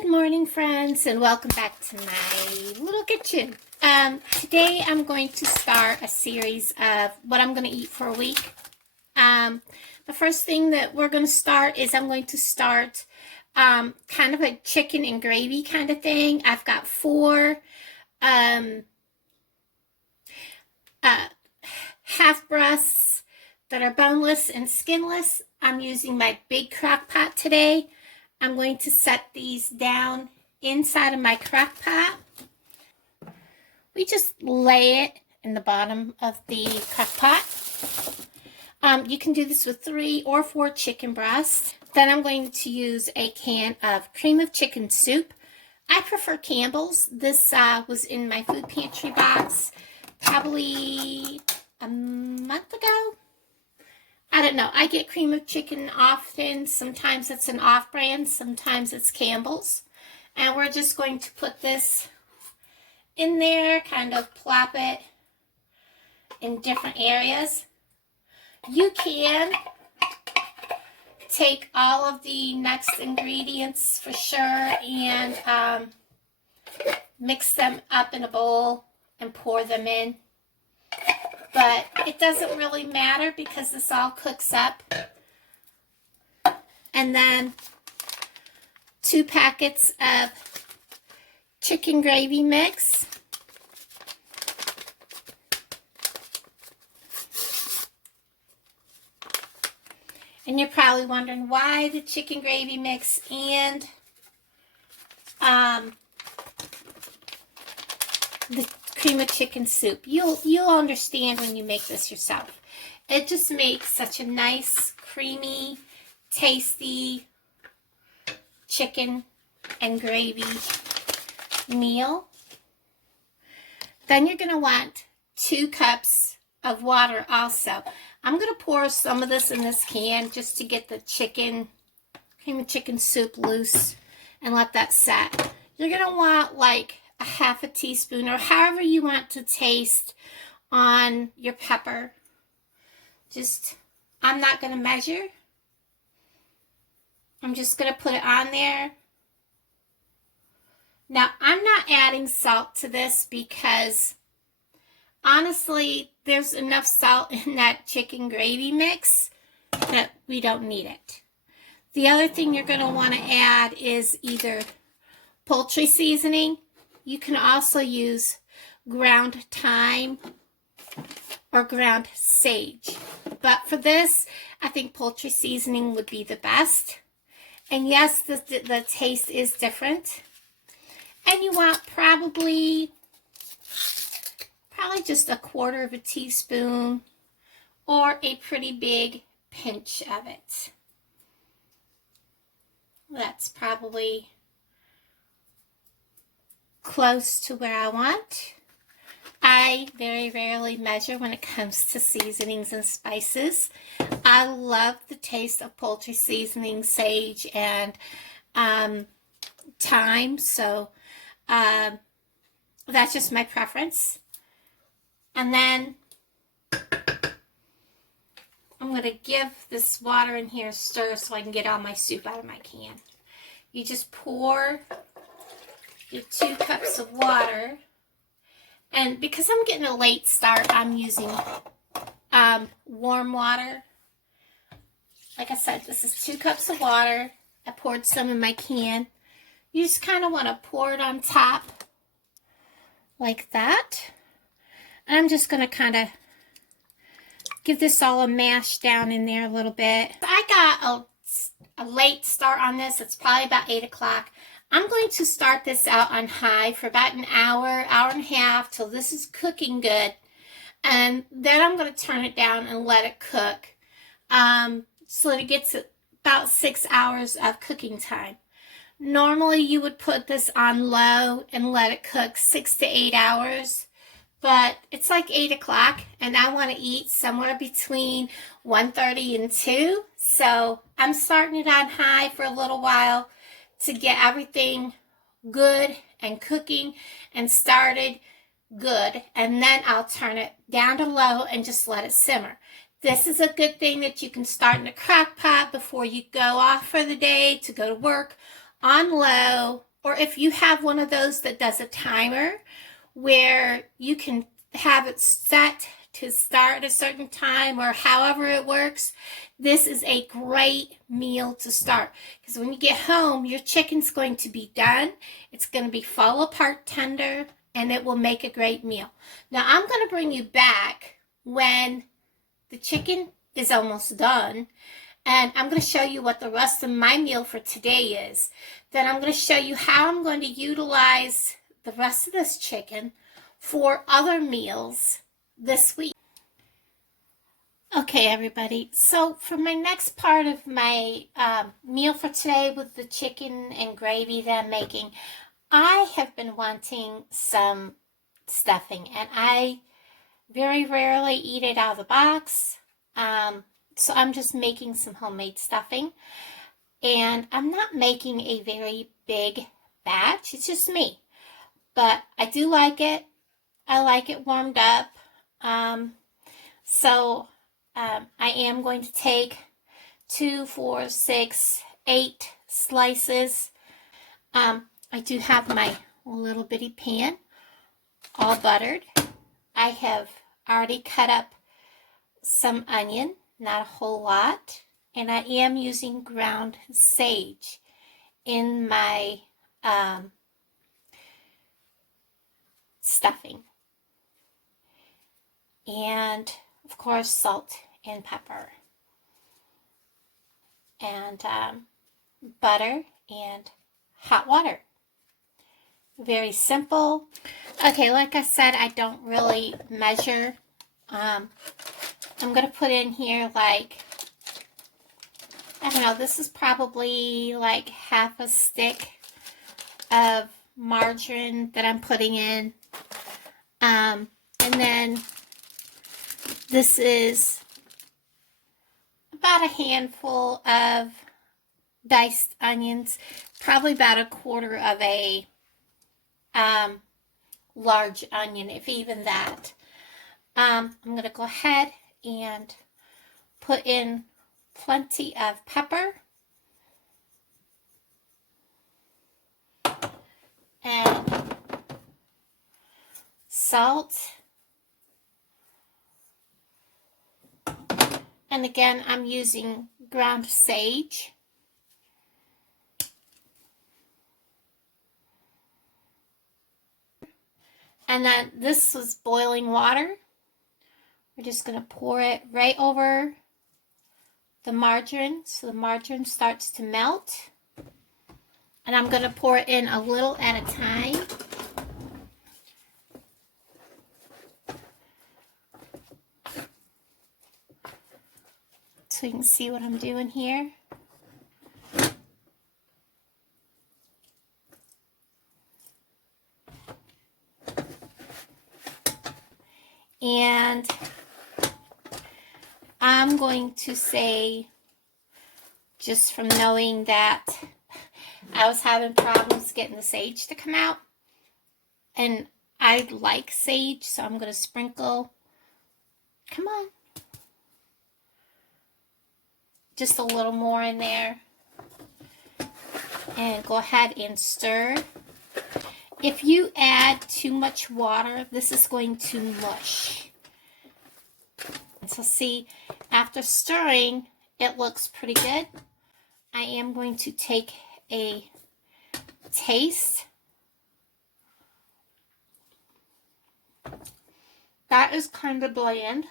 Good morning, friends, and welcome back to my little kitchen. Today I'm going to start a series of what I'm going to eat for a week. The first thing that we're going to start is I'm going to start kind of a chicken and gravy kind of thing. I've got four half breasts that are boneless and skinless. I'm using my big crock pot today. I'm going to set these down inside of my crock pot. We just lay it in the bottom of the crock pot. You can do this with 3 or 4 chicken breasts. Then I'm going to use a can of cream of chicken soup. I prefer Campbell's. This was in my food pantry box probably a month ago. I don't know. I get cream of chicken often. Sometimes it's an off-brand. Sometimes it's Campbell's. And we're just going to put this in there, kind of plop it in different areas. You can take all of the next ingredients for sure and mix them up in a bowl and pour them in. But it doesn't really matter because this all cooks up. And then 2 packets of chicken gravy mix. And you're probably wondering why the chicken gravy mix and the cream of chicken soup. You'll understand when you make this yourself. It just makes such a nice, creamy, tasty chicken and gravy meal. Then you're going to want 2 cups of water also. I'm going to pour some of this in this can just to get the cream of chicken soup loose and let that set. You're going to want like a half a teaspoon or however you want to taste on your pepper. I'm not going to measure. I'm just going to put it on there. Now, I'm not adding salt to this because honestly, there's enough salt in that chicken gravy mix that we don't need it. The other thing you're going to want to add is either poultry seasoning. You can also use ground thyme or ground sage. But for this, I think poultry seasoning would be the best. And yes, the taste is different. And you want probably just a 1/4 of a teaspoon or a pretty big pinch of it. That's probably close to where I want. I very rarely measure when it comes to seasonings and spices. I love the taste of poultry seasoning, sage, and thyme. So that's just my preference. And then I'm going to give this water in here a stir so I can get all my soup out of my can. You just pour your 2 cups of water. And because I'm getting a late start, I'm using warm water. Like I said, this is 2 cups of water. I poured some in my can. You just kind of want to pour it on top like that. And I'm just going to kind of give this all a mash down in there a little bit. I got a late start on this. It's probably about 8 o'clock. I'm going to start this out on high for about an hour, hour and a half till this is cooking good. And then I'm going to turn it down and let it cook so that it gets about 6 hours of cooking time. Normally you would put this on low and let it cook 6 to 8 hours. But it's like 8 o'clock and I want to eat somewhere between 1:30 and 2. So I'm starting it on high for a little while to get everything good and cooking and started good. And then I'll turn it down to low and just let it simmer. This is a good thing that you can start in a crock pot before you go off for the day to go to work on low, or if you have one of those that does a timer where you can have it set to start at a certain time or however it works, this is a great meal to start. Because when you get home, your chicken's going to be done. It's going to be fall apart tender, and it will make a great meal. Now, I'm going to bring you back when the chicken is almost done, and I'm going to show you what the rest of my meal for today is. Then I'm going to show you how I'm going to utilize the rest of this chicken for other meals this week. Okay, everybody, so for my next part of my meal for today with the chicken and gravy that I'm making, I have been wanting some stuffing, and I very rarely eat it out of the box, so I'm just making some homemade stuffing, and I'm not making a very big batch. It's just me, but I do like it. I like it warmed up, so I am going to take 2, 4, 6, 8 slices. I do have my little bitty pan all buttered. I have already cut up some onion, not a whole lot, and I am using ground sage in my stuffing. And of course, salt and pepper, and butter and hot water. Very simple. Okay, like I said, I don't really measure. I'm going to put in here like, I don't know, this is probably like half a stick of margarine that I'm putting in. And then this is about a handful of diced onions, probably about a quarter of a large onion, if even that. I'm going to go ahead and put in plenty of pepper and salt. And again, I'm using ground sage. And then this was boiling water. We're just going to pour it right over the margarine so the margarine starts to melt. And I'm going to pour it in a little at a time. So you can see what I'm doing here. And I'm going to say, just from knowing that I was having problems getting the sage to come out, and I like sage, so I'm going to sprinkle, come on, just a little more in there, and go ahead and stir. If you add too much water, this is going to mush. So see, after stirring, it looks pretty good. I am going to take a taste. That is kind of bland.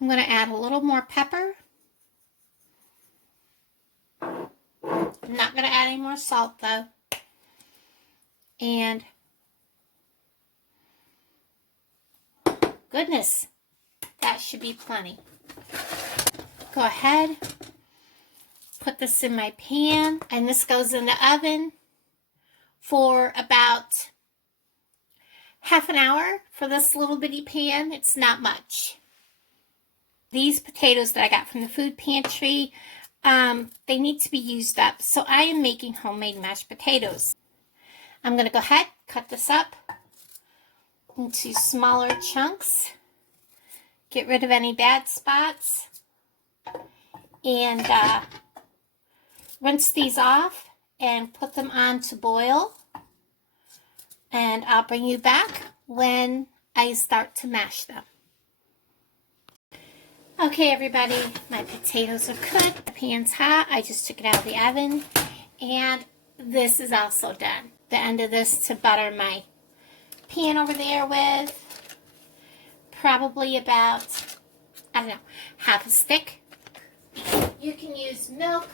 I'm going to add a little more pepper. I'm not going to add any more salt though. And goodness, that should be plenty. Go ahead, put this in my pan, and this goes in the oven for about half an hour for this little bitty pan. It's not much. These potatoes that I got from the food pantry, they need to be used up. So I am making homemade mashed potatoes. I'm going to go ahead, cut this up into smaller chunks. Get rid of any bad spots. And rinse these off and put them on to boil. And I'll bring you back when I start to mash them. Okay, everybody, my potatoes are cooked. The pan's hot. I just took it out of the oven. And this is also done. The end of this to butter my pan over there with probably about, I don't know, half a stick. You can use milk,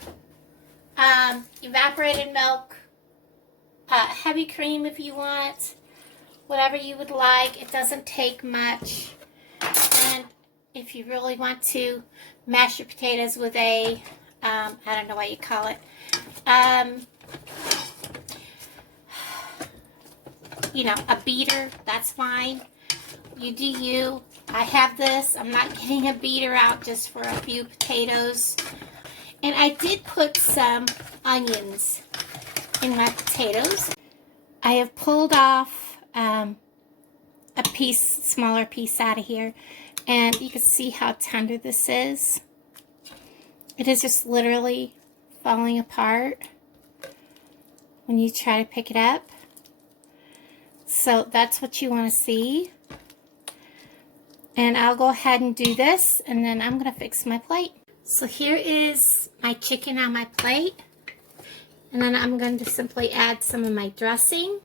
evaporated milk, heavy cream if you want, whatever you would like. It doesn't take much. And if you really want to mash your potatoes with a, I don't know what you call it, you know, a beater, that's fine. You do you. I have this. I'm not getting a beater out just for a few potatoes. And I did put some onions in my potatoes. I have pulled off a smaller piece out of here. And you can see how tender this is. It is just literally falling apart when you try to pick it up. So that's what you want to see. And I'll go ahead and do this, and then I'm going to fix my plate. So here is my chicken on my plate. And then I'm going to simply add some of my dressing.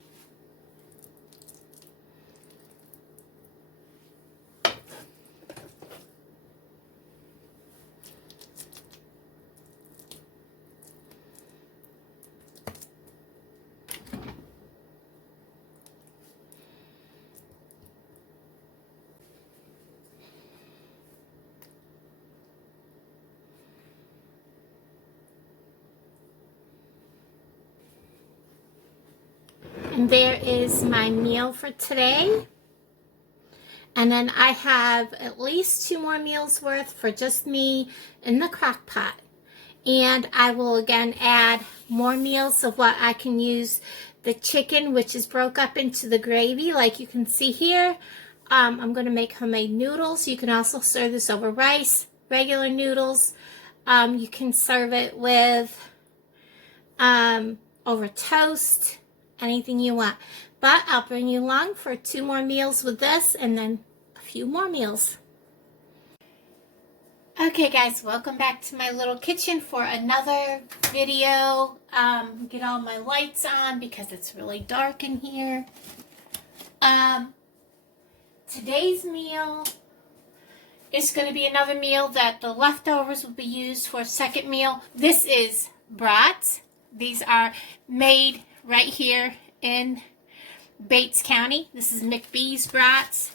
And there is my meal for today. And then I have at least 2 more meals worth for just me in the crock pot. And I will again add more meals of what I can use. The chicken, which is broke up into the gravy, like you can see here. I'm going to make homemade noodles. You can also serve this over rice, regular noodles. You can serve it with over toast, anything you want. But I'll bring you along for 2 more meals with this and then a few more meals. Okay guys, welcome back to my little kitchen for another video. Get all my lights on because it's really dark in here. Today's meal is going to be another meal that the leftovers will be used for a second meal. This is Brats. These are made right here in Bates County. This is McBee's Brats.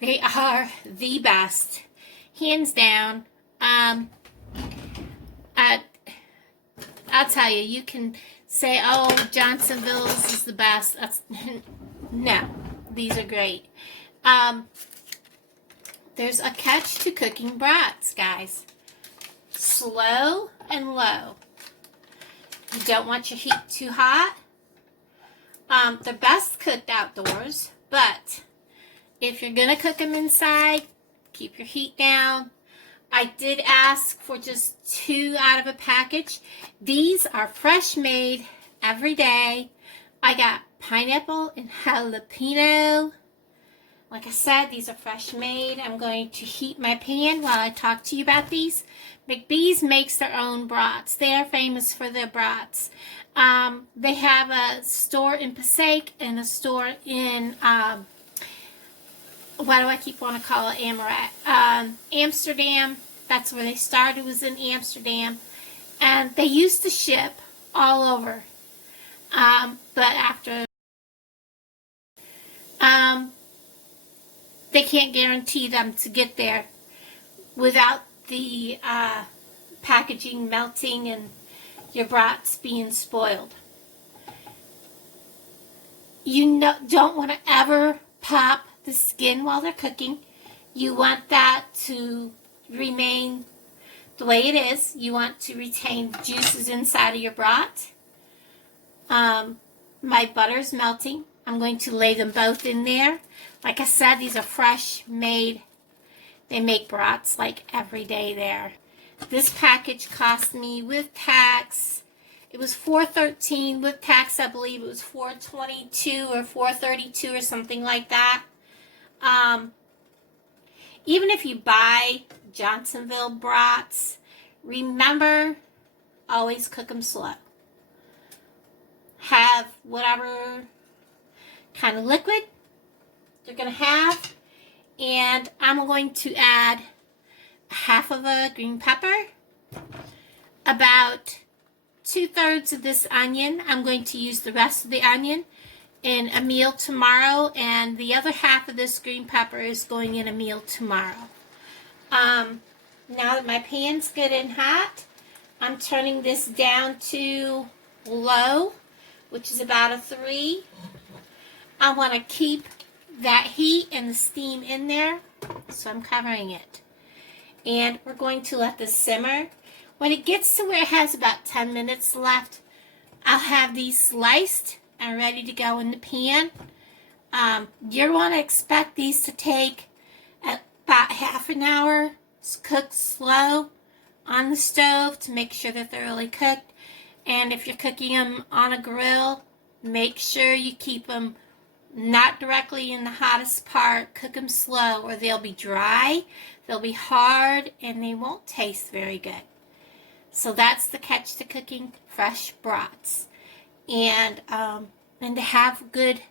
They are the best, hands down. I'll tell you, you can say, oh, Johnsonville's is the best. No, these are great. There's a catch to cooking brats, guys. Slow and low. You don't want your heat too hot. They're best cooked outdoors, but if you're going to cook them inside, keep your heat down. I did ask for just 2 out of a package. These are fresh made every day. I got pineapple and jalapeno. Like I said, these are fresh made. I'm going to heat my pan while I talk to you about these. McBee's makes their own brats. They are famous for their brats. They have a store in Passaic and a store in, why do I keep wanting to call it Amsterdam. That's where they started, was in Amsterdam. And they used to ship all over. But after, they can't guarantee them to get there without the packaging melting and your brats being spoiled. You don't want to ever pop the skin while they're cooking. You want that to remain the way it is. You want to retain juices inside of your brat. My butter's melting. I'm going to lay them both in there. Like I said, these are fresh made. They make brats like every day there. This package cost me with tax It was $4.13 with tax. I believe it was $4.22 or $4.32 or something like that. Even if you buy Johnsonville brats, remember, always cook them slow. Have whatever kind of liquid you're going to have. And I'm going to add half of a green pepper, about 2/3 of this onion. I'm going to use the rest of the onion in a meal tomorrow, and the other half of this green pepper is going in a meal tomorrow. Now that my pan's good and hot, I'm turning this down to low, which is about a 3. I want to keep that heat and the steam in there, so I'm covering it. And we're going to let this simmer. When it gets to where it has about 10 minutes left, I'll have these sliced and ready to go in the pan. You're want to expect these to take about half an hour. Cook slow on the stove to make sure that they're really cooked. And if you're cooking them on a grill, make sure you keep them not directly in the hottest part. Cook them slow or they'll be dry, they'll be hard, and they won't taste very good. So that's the catch to cooking fresh brats. And to have good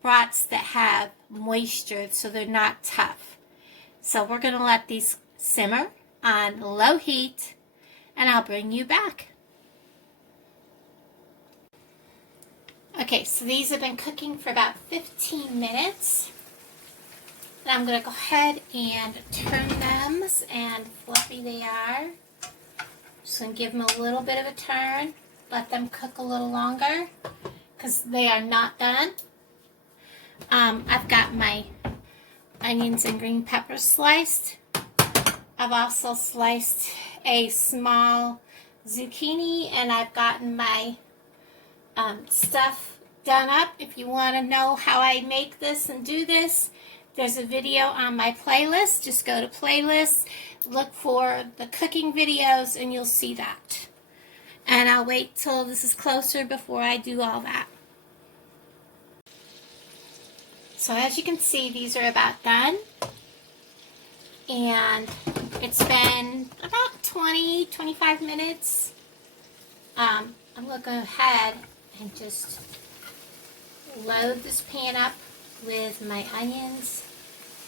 brats that have moisture so they're not tough. So we're going to let these simmer on low heat, and I'll bring you back. Okay, so these have been cooking for about 15 minutes. And I'm going to go ahead and turn them, and fluffy they are. Just going to give them a little bit of a turn. Let them cook a little longer because they are not done. I've got my onions and green peppers sliced. I've also sliced a small zucchini, and I've gotten my stuff done up. If you want to know how I make this and do this, there's a video on my playlist. Just go to playlists, look for the cooking videos, and you'll see that. And I'll wait till this is closer before I do all that. So as you can see, these are about done. And it's been about 20-25 minutes. I'm going to go ahead and just load this pan up with my onions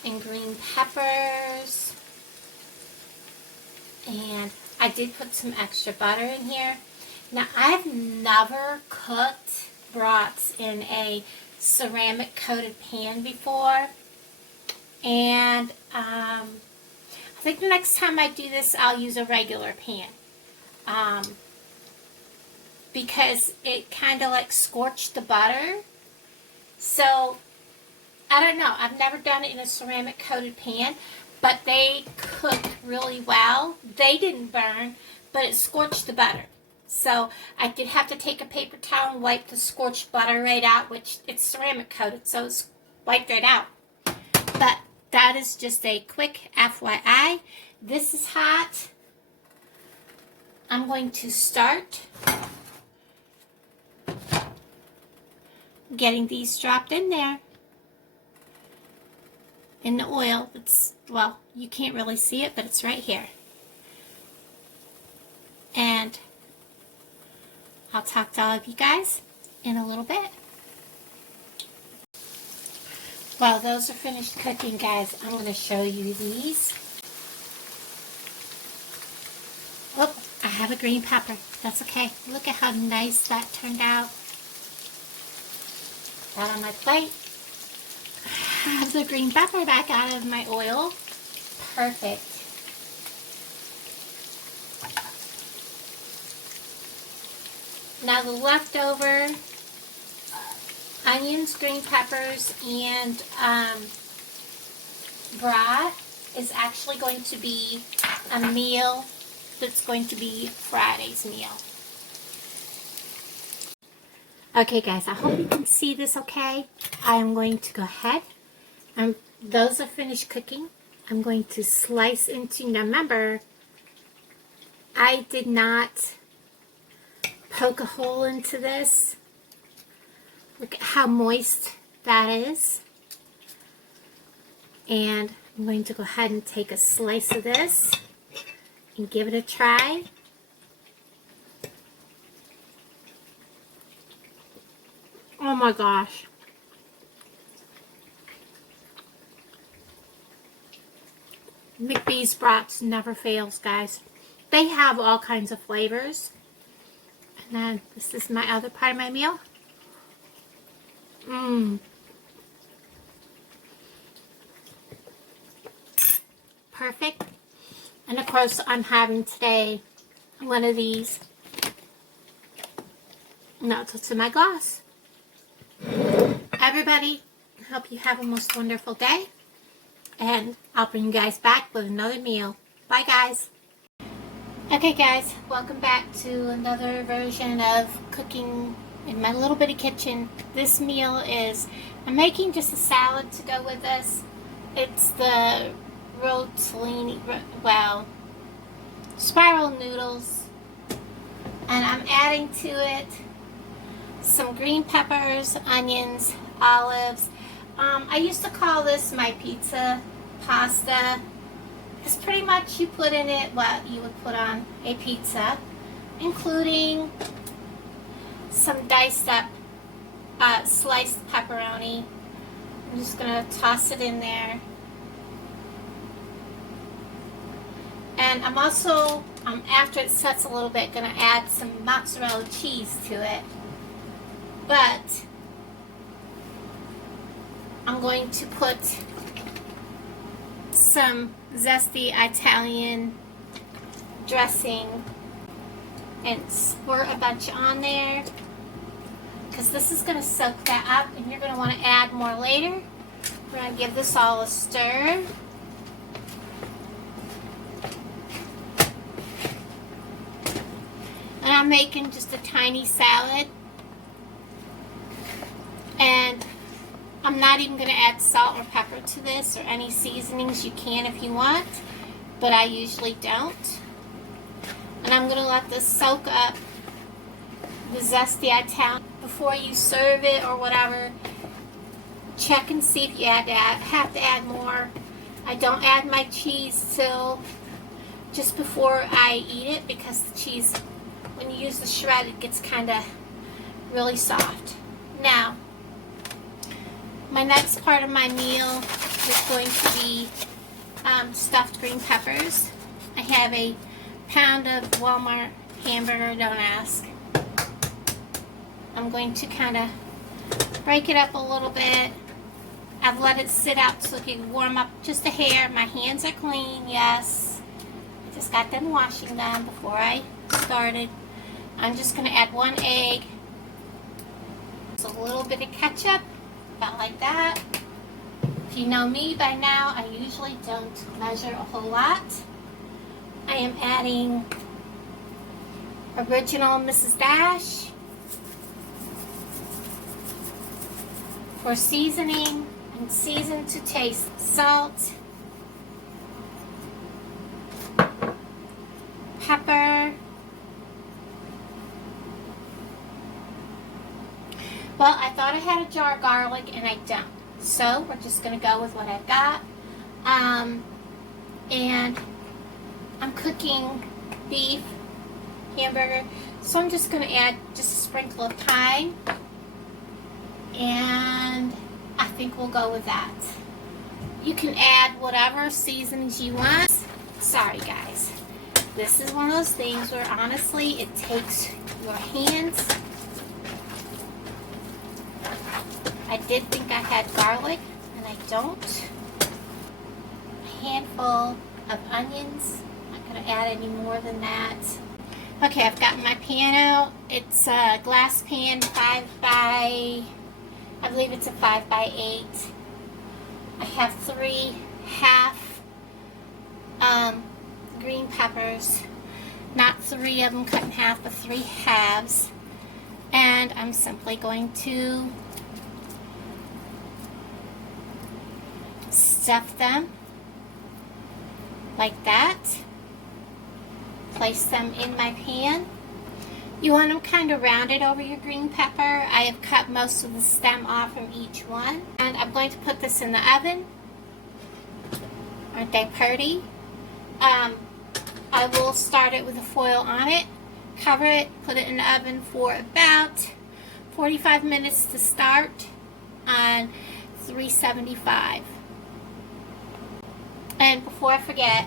and green peppers. And I did put some extra butter in here. Now, I've never cooked brats in a ceramic coated pan before. And I think the next time I do this, I'll use a regular pan. Because it kind of like scorched the butter. So, I don't know. I've never done it in a ceramic coated pan. But they cooked really well. They didn't burn, but it scorched the butter. So I did have to take a paper towel and wipe the scorched butter right out, which it's ceramic coated, so it's wiped right out. But that is just a quick FYI. This is hot. I'm going to start getting these dropped in there. In the oil. It's, well, you can't really see it, but it's right here. And I'll talk to all of you guys in a little bit. While those are finished cooking, guys, I'm going to show you these. Oh, I have a green pepper. That's okay. Look at how nice that turned out. That on my plate. Have the green pepper back out of my oil. Perfect. Now the leftover onions, green peppers, and brat is actually going to be a meal that's going to be Friday's meal. Okay guys, I hope you can see this okay. I'm going to go ahead. Those are finished cooking. I'm going to slice into, now remember, I did not poke a hole into this. Look at how moist that is. And I'm going to go ahead and take a slice of this and give it a try. Oh my gosh. McBee's Brats never fails, guys. They have all kinds of flavors. And then this is my other part of my meal. Perfect. And of course, I'm having today one of these. Now it's in my glass. Everybody, I hope you have a most wonderful day. And I'll bring you guys back with another meal. Bye, guys. Okay, guys, welcome back to another version of cooking in my little bitty kitchen. This meal is, I'm making just a salad to go with this. It's the rotellini, well, spiral noodles. And I'm adding to it some green peppers, onions, olives. I used to call this my pizza pasta. It's pretty much you put in it what you would put on a pizza, including some diced up sliced pepperoni. I'm just going to toss it in there. And I'm also, after it sets a little bit, going to add some mozzarella cheese to it. But I'm going to put some zesty Italian dressing and squirt a bunch on there, because this is going to soak that up and you're going to want to add more later. We're going to give this all a stir. And I'm making just a tiny salad. And I'm not even going to add salt or pepper to this or any seasonings. You can if you want, but I usually don't. And I'm going to let this soak up the zesty Italian. Before you serve it or whatever, check and see if you have to add more. I don't add my cheese till just before I eat it, because the cheese, when you use the shred, it gets kind of really soft. Now, my next part of my meal is going to be stuffed green peppers. I have a pound of Walmart hamburger, don't ask. I'm going to kind of break it up a little bit. I've let it sit out so it can warm up just a hair. My hands are clean, yes. I just got done washing them before I started. I'm just going to add 1 egg. Just a little bit of ketchup. About like that. If you know me by now, I usually don't measure a whole lot. I am adding original Mrs. Dash for seasoning, and season to taste. Salt, pepper. Well, I thought I had a jar of garlic, and I don't. So, we're just going to go with what I've got. And I'm cooking beef, hamburger. So, I'm just going to add just a sprinkle of thyme. And I think we'll go with that. You can add whatever seasonings you want. Sorry, guys. This is one of those things where, honestly, it takes your hands. I did think I had garlic, and I don't. A handful of onions. I'm not going to add any more than that. Okay, I've got my pan out. It's a glass pan, I believe it's a 5 by 8. I have 3 half green peppers. Not 3 of them cut in half, but 3 halves. And I'm simply going to stuff them like that. Place them in my pan. You want them kind of rounded over your green pepper. I have cut most of the stem off from each one. And I'm going to put this in the oven. Aren't they pretty? I will start it with a foil on it, cover it, put it in the oven for about 45 minutes to start on 375. And before I forget,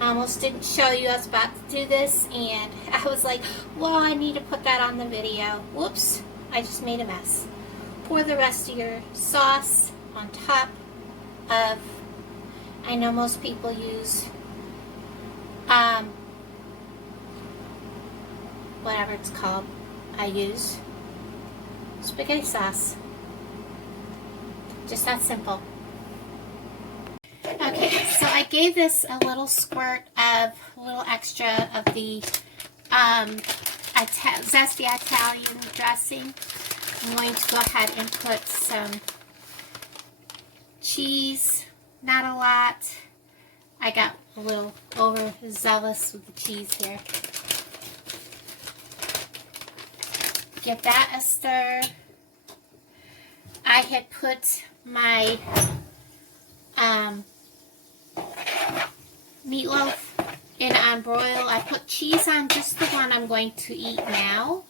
I almost didn't show you I was about to do this, and I was like, well, I need to put that on the video. Whoops, I just made a mess. Pour the rest of your sauce on top of, I know most people use whatever it's called. I use spaghetti sauce. Just that simple. Okay, so I gave this a little squirt of, a little extra of the zesty Italian dressing. I'm going to go ahead and put some cheese, not a lot. I got a little overzealous with the cheese here. Give that a stir. I had put my meatloaf in on broil. I put cheese on just the one I'm going to eat now.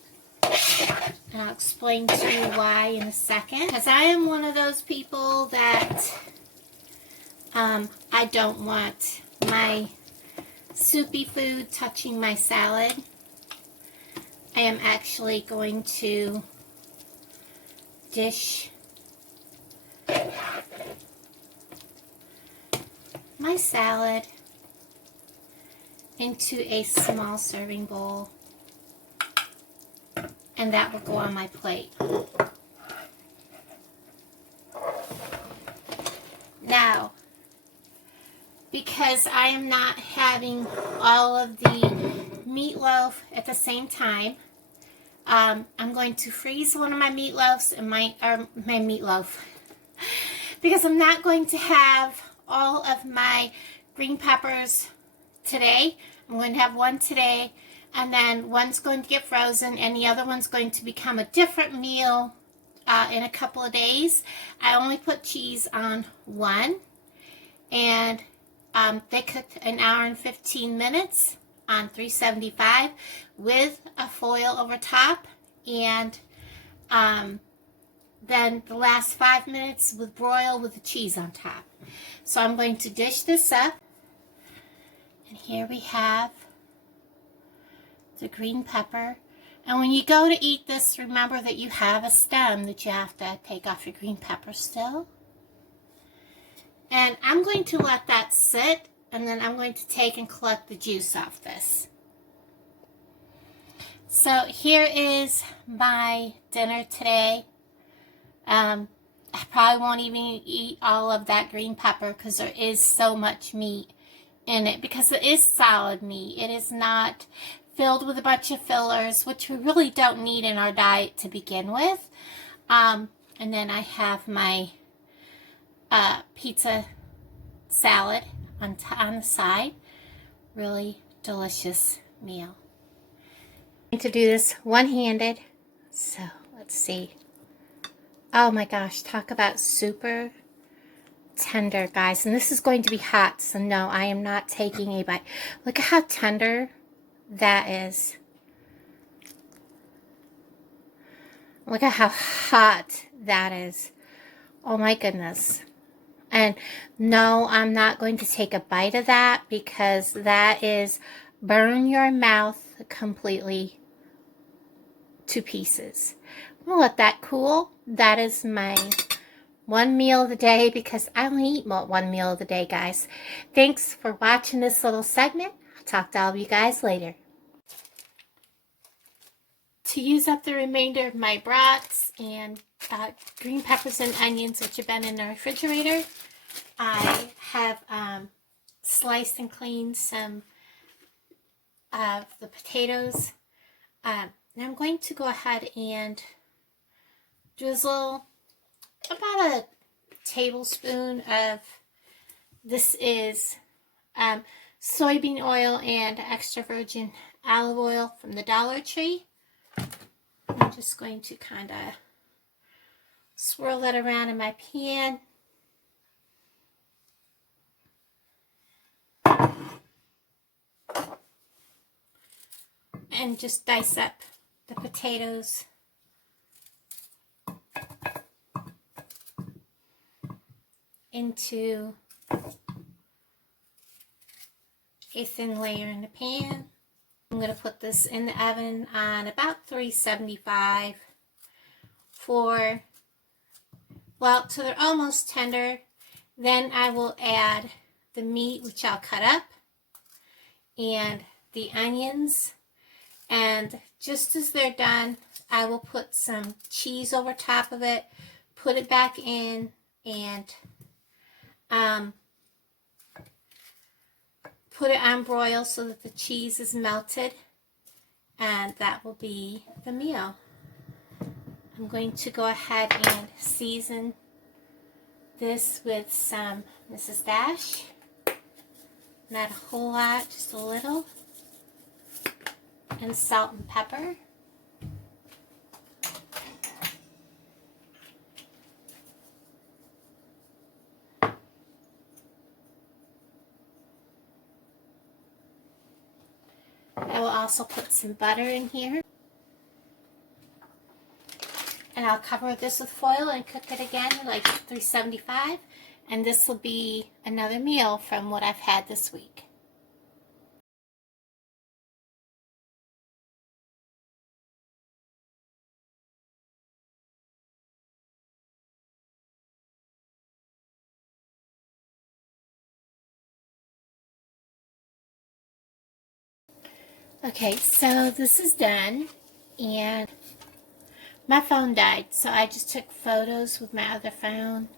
And I'll explain to you why in a second. Because I am one of those people that I don't want my soupy food touching my salad. I am actually going to dish my salad into a small serving bowl, and that will go on my plate. Now, because I am not having all of the meatloaf at the same time, I'm going to freeze one of my meatloafs and my meatloaf because I'm not going to have all of my green peppers today. I'm going to have one today, and then one's going to get frozen, and the other one's going to become a different meal in a couple of days. I only put cheese on one, and they cooked an hour and 15 minutes on 375 with a foil over top, and then the last 5 minutes with broil with the cheese on top. So I'm going to dish this up, and here we have the green pepper. And when you go to eat this, remember that you have a stem that you have to take off your green pepper still. And I'm going to let that sit, and then I'm going to take and collect the juice off this. So here is my dinner today. I probably won't even eat all of that green pepper because there is so much meat in it, because it is solid meat. It is not filled with a bunch of fillers, which we really don't need in our diet to begin with. And then I have my pizza salad on the side. Really delicious meal. I'm going to do this one-handed. So let's see. Oh my gosh, talk about super tender, guys. And this is going to be hot, so no, I am not taking a bite. Look at how tender that is. Look at how hot that is. Oh my goodness. And no, I'm not going to take a bite of that, because that is burn your mouth completely to pieces. I'm going to let that cool. That is my one meal of the day, because I only eat one meal of the day, guys. Thanks for watching this little segment. I'll talk to all of you guys later. To use up the remainder of my brats and green peppers and onions, which have been in the refrigerator, I have sliced and cleaned some of the potatoes. Now I'm going to go ahead and drizzle about a tablespoon of, this is soybean oil and extra virgin olive oil from the Dollar Tree. I'm just going to kind of swirl that around in my pan. And just dice up the potatoes. Into a thin layer in the pan. I'm going to put this in the oven on about 375 for, well, till they're almost tender. Then I will add the meat, which I'll cut up, and the onions. And just as they're done, I will put some cheese over top of it, put it back in, and put it on broil so that the cheese is melted, and that will be the meal. I'm going to go ahead and season this with some Mrs. Dash. Not a whole lot, just a little. And salt and pepper. I will also put some butter in here. And I'll cover this with foil and cook it again like 375. And this will be another meal from what I've had this week. Okay, so this is done, and my phone died, so I just took photos with my other phone.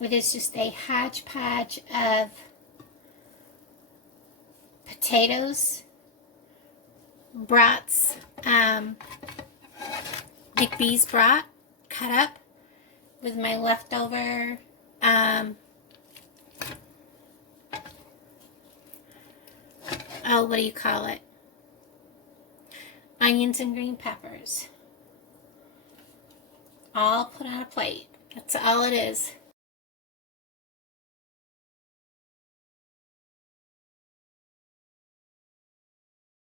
It is just a hodgepodge of potatoes, brats, Big B's brat cut up with my leftover what do you call it? Onions and green peppers. All put on a plate. That's all it is.